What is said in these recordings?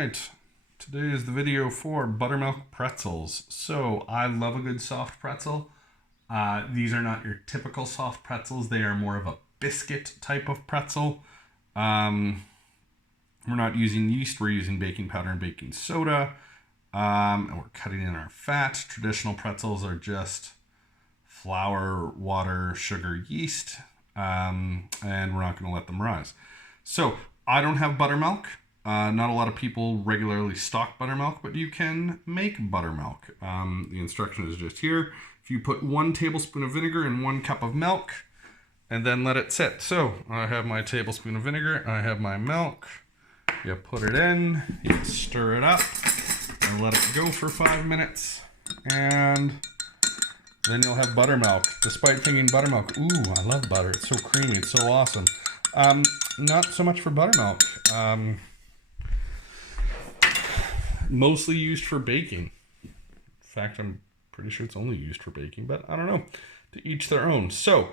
right, today is the video for buttermilk pretzels. So I love a good soft pretzel. These are not your typical soft pretzels. They are more of a biscuit type of pretzel. We're not using yeast, we're using baking powder and baking soda. And we're cutting in our fat. Traditional pretzels are just flour, water, sugar, yeast, and we're not going to let them rise. So I don't have buttermilk. Not a lot of people regularly stock buttermilk, but you can make buttermilk. The instruction is just here. If you put 1 tablespoon of vinegar in 1 cup of milk, and then let it sit. So I have my tablespoon of vinegar, I have my milk. You put it in, you stir it up, and let it go for 5 minutes, and then you'll have buttermilk. Despite thinking buttermilk, ooh, I love butter. It's so creamy, it's so awesome. Not so much for buttermilk. Mostly used for baking. In fact, I'm pretty sure it's only used for baking, but I don't know. To each their own. So,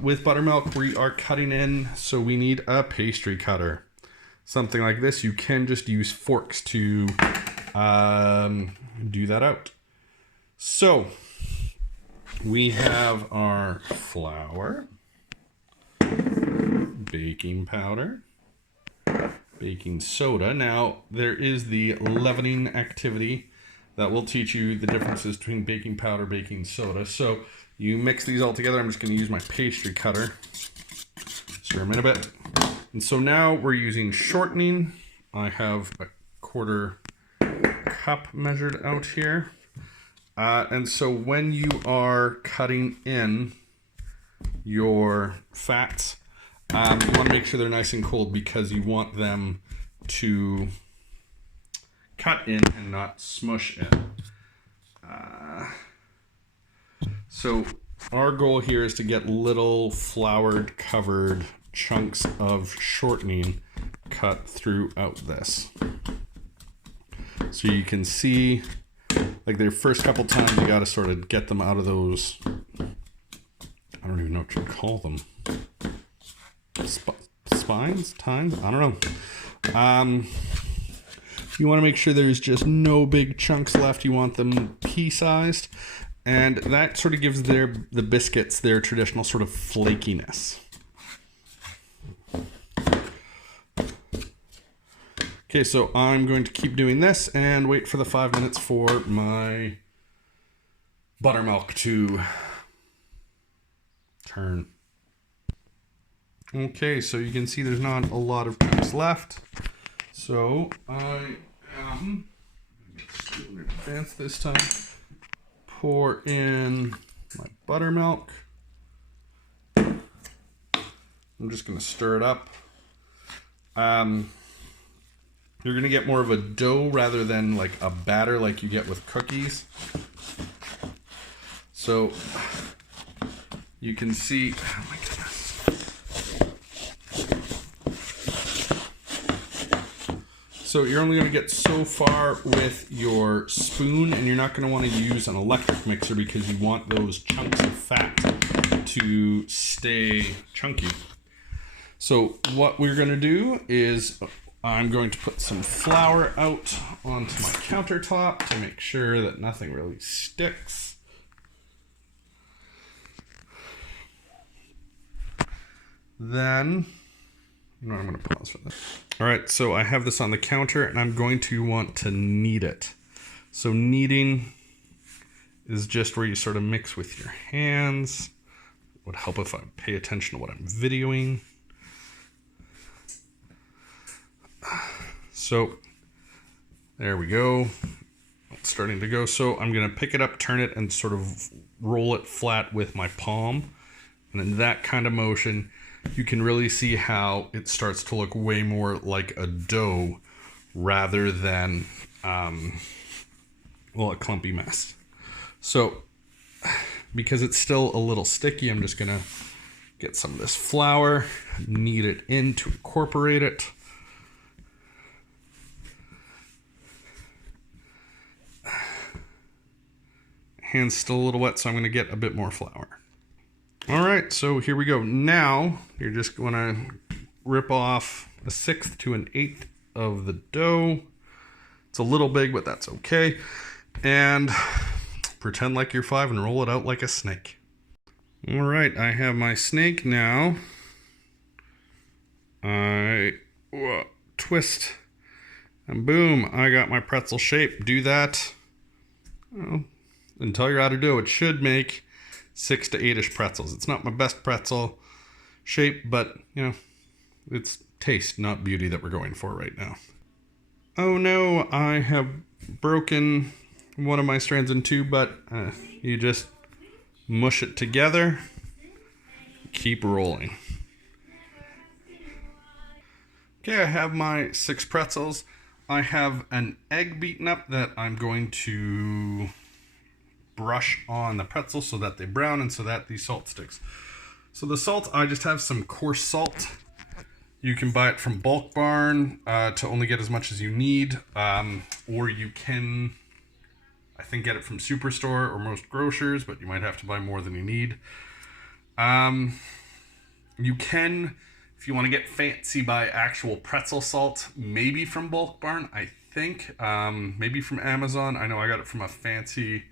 with buttermilk, we are cutting in, so we need a pastry cutter. Something like this. You can just use forks to do that out. So, we have our flour, baking powder, baking soda. Now, there is the leavening activity that will teach you the differences between baking powder, baking soda. So you mix these all together. I'm just going to use my pastry cutter. Stir them in a bit. And so now we're using shortening. I have a 1/4 cup measured out here. And so when you are cutting in your fats, you want to make sure they're nice and cold because you want them to cut in and not smush in. So our goal here is to get little floured covered chunks of shortening cut throughout this. So you can see, like, the first couple times you got to sort of get them out of those, I don't even know what you call them. Spines? Tines? I don't know. You want to make sure there's just no big chunks left. You want them pea-sized. And that sort of gives the biscuits their traditional sort of flakiness. Okay, so I'm going to keep doing this and wait for the 5 minutes for my buttermilk to turn. Okay, so you can see there's not a lot of chunks left. So I am in advance this time. Pour in my buttermilk. I'm just going to stir it up. You're going to get more of a dough rather than like a batter like you get with cookies. So you can see, oh my goodness. So you're only going to get so far with your spoon, and you're not going to want to use an electric mixer because you want those chunks of fat to stay chunky. So what we're going to do is I'm going to put some flour out onto my countertop to make sure that nothing really sticks. Then, no, I'm going to pause for this. All right, so I have this on the counter, and I'm going to want to knead it. So kneading is just where you sort of mix with your hands. It would help if I pay attention to what I'm videoing. So there we go. It's starting to go. So I'm going to pick it up, turn it, and sort of roll it flat with my palm. And in that kind of motion, you can really see how it starts to look way more like a dough rather than, a clumpy mess. So because it's still a little sticky, I'm just going to get some of this flour, knead it in to incorporate it. Hand's still a little wet, so I'm going to get a bit more flour. All right, so here we go. Now you're just going to rip off a 1/6 to an 1/8 of the dough. It's a little big, but that's okay. And pretend like you're 5 and roll it out like a snake. All right, I have my snake now. I twist, and boom, I got my pretzel shape. Do that until you're out of dough. It should make 6 to 8-ish pretzels. It's not my best pretzel shape, but you know, it's taste, not beauty, that we're going for right now. Oh no, I have broken one of my strands in two, but you just mush it together, keep rolling. Okay, I have my 6 pretzels. I have an egg beaten up that I'm going to brush on the pretzel so that they brown and so that the salt sticks. So the salt, I just have some coarse salt. You can buy it from Bulk Barn to only get as much as you need, or you can, I think, get it from Superstore or most grocers, but you might have to buy more than you need. You can, if you want to get fancy, buy actual pretzel salt, maybe from Bulk Barn, I think, maybe from Amazon. I know I got it from a fancy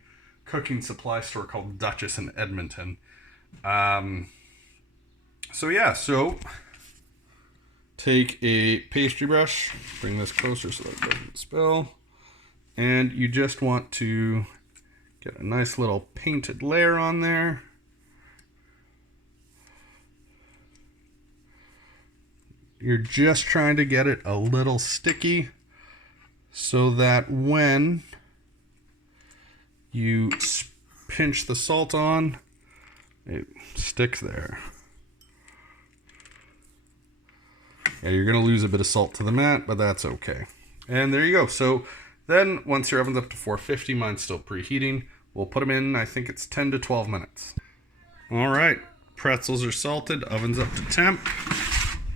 cooking supply store called Duchess in Edmonton. So take a pastry brush, bring this closer so that it doesn't spill, and you just want to get a nice little painted layer on there. You're just trying to get it a little sticky so that when you pinch the salt on, it sticks there. Yeah, you're going to lose a bit of salt to the mat, but that's okay. And there you go. So then once your oven's up to 450, mine's still preheating, we'll put them in, I think it's 10 to 12 minutes. All right, pretzels are salted, oven's up to temp.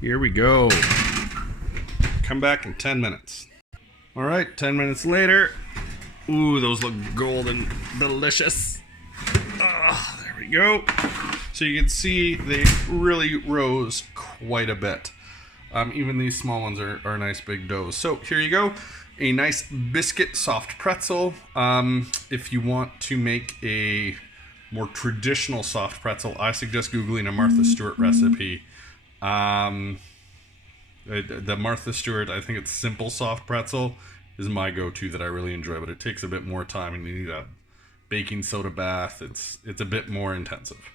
Here we go. Come back in 10 minutes. All right, 10 minutes later. Ooh, those look golden delicious. There we go. So you can see they really rose quite a bit. Even these small ones are nice big doughs. So here you go. A nice biscuit soft pretzel. If you want to make a more traditional soft pretzel, I suggest Googling a Martha Stewart recipe. The Martha Stewart, I think it's simple soft pretzel, is my go-to that I really enjoy, but it takes a bit more time and you need a baking soda bath. It's a bit more intensive.